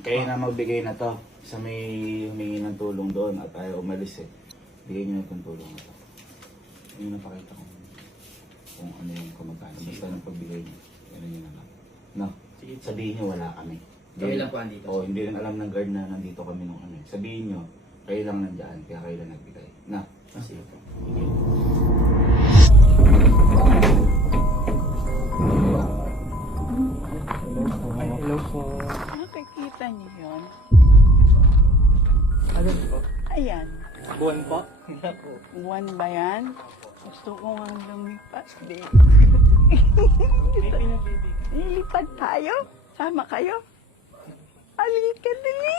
Kayo na magbigay na to. Sa may humingi ng tulong doon at ayaw umalis eh. Bigay nyo na itong tulong na to. Yung napakita ko kung ano yung kumagkano. Basta ng pagbigay nyo. Ano nyo na lang. No? Sabihin nyo wala kami. Kayo lang po andito. Oo, hindi rin alam ng guard na nandito kami nung ano. Sabihin nyo, kayo lang nandyan, kaya kayo lang nagbigay. Na, sige po. Hello po. Nakikita niyo yun? Ano po? Ayan. Buwan po? Hindi po. Buwan ba yan? Gusto ko nga lumipat. Di. May pinabibig. Lilipad tayo? Sama kayo? Halika dali!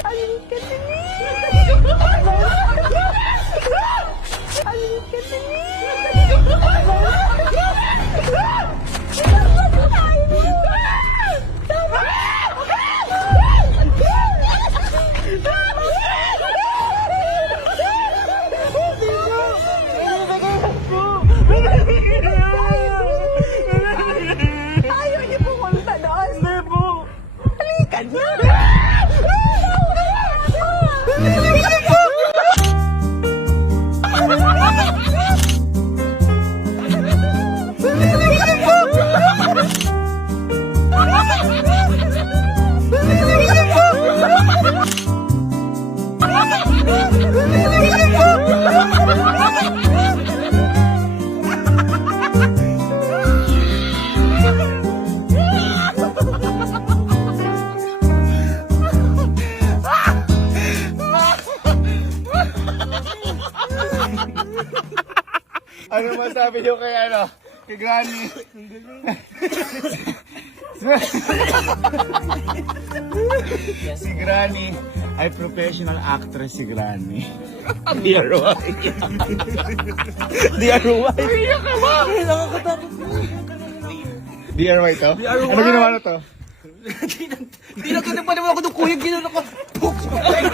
Halika dali! Halika dali! Ayaw niyo pumunta doon. Hindi po. Halika na. Ano masabi nyo kay ano? Kay Granny? Si Granny ay professional actress si Granny. DRY. DRY. Iyak ka ba? Nakakatakot po. DRY to? DRY. Ano ginawa na to? Hindi na ganun pa naman ako nung kuya. Ginawa ko.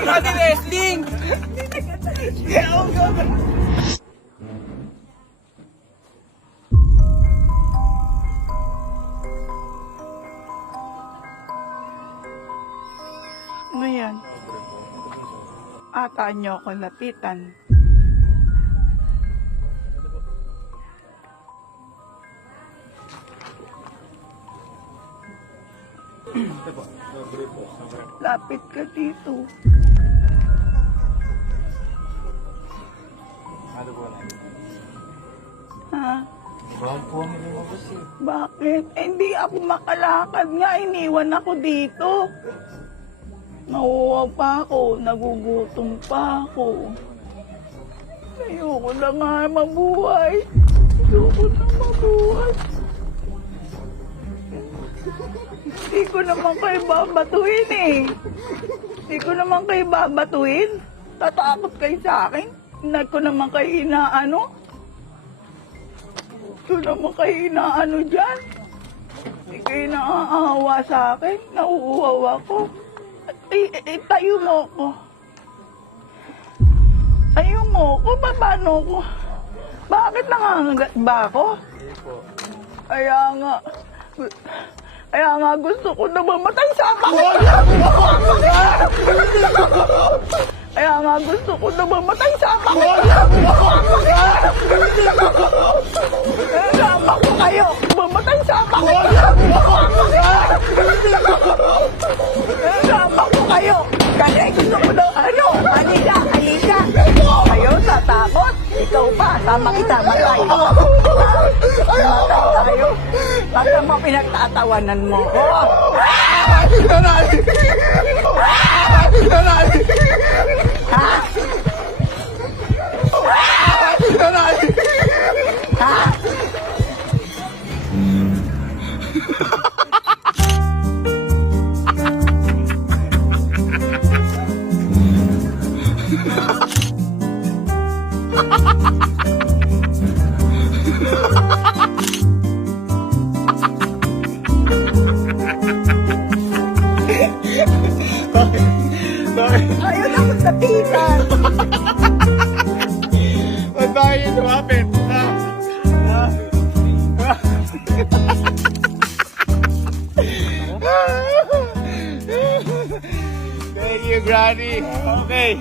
Grabe wrestling. Ano yan? Ata niyo ako lapitan. Lapit ka dito. Ano po na? Ha? Bawal po kami lumabas eh. Bakit? Eh, hindi ako makalakad nga. Iniwan ako dito. Nauuwa pa ako. Nagugutom pa ako. Ayoko na nga mabuhay. Ayoko na mabuhay. Hindi ko naman kayo babatuin eh. Hindi ko naman kayo babatuin. Tatakot kayo sa akin. Hindi ko naman kayo inaano. Ito naman kayo inaano dyan. Hindi kayo naaawa sa akin. Nauuhaw ako. Tayo mo ako. Tayo mo ako. Paano ko? Bakit nangangagat ba ako? Kaya nga gusto ko na mamatay sa akin. Kaya nga gusto ko na mamatay sa akin. Kaya ko kayo. Mamatay sa akin. Kaya ko kayo. Kasi gusto ko na ano. Halika. Kayo tatakot. Ikaw pa. Tama kita. Matay. Matay tayo. Basta mo pinagtatawanan mo ko. Ha? Ha? Ayaw na akong lapitan. Ba't ba kayo lumapit? Thank you, Granny. Okay.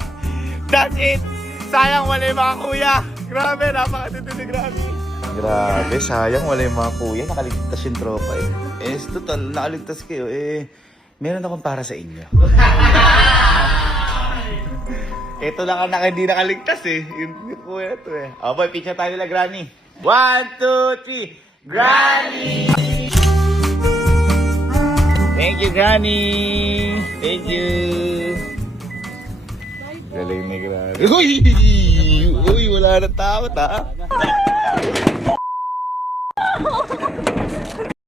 That's it. Sayang wala yung mga kuya. Grabe, napakatito ni Granny. Grabe, sayang wala yung mga kuya. Nakaligtas yung tropa eh. Total, nakaligtas kayo eh. Meron akong para sa inyo. Ito lang ang hindi nakaligtas eh. Yung kuya to eh. Oh boy, picture tayo nila, Granny. 1, 2, 3. Granny! Thank you, Granny! Thank you! Galing ni Granny. Uy! Uy, wala na takot ha?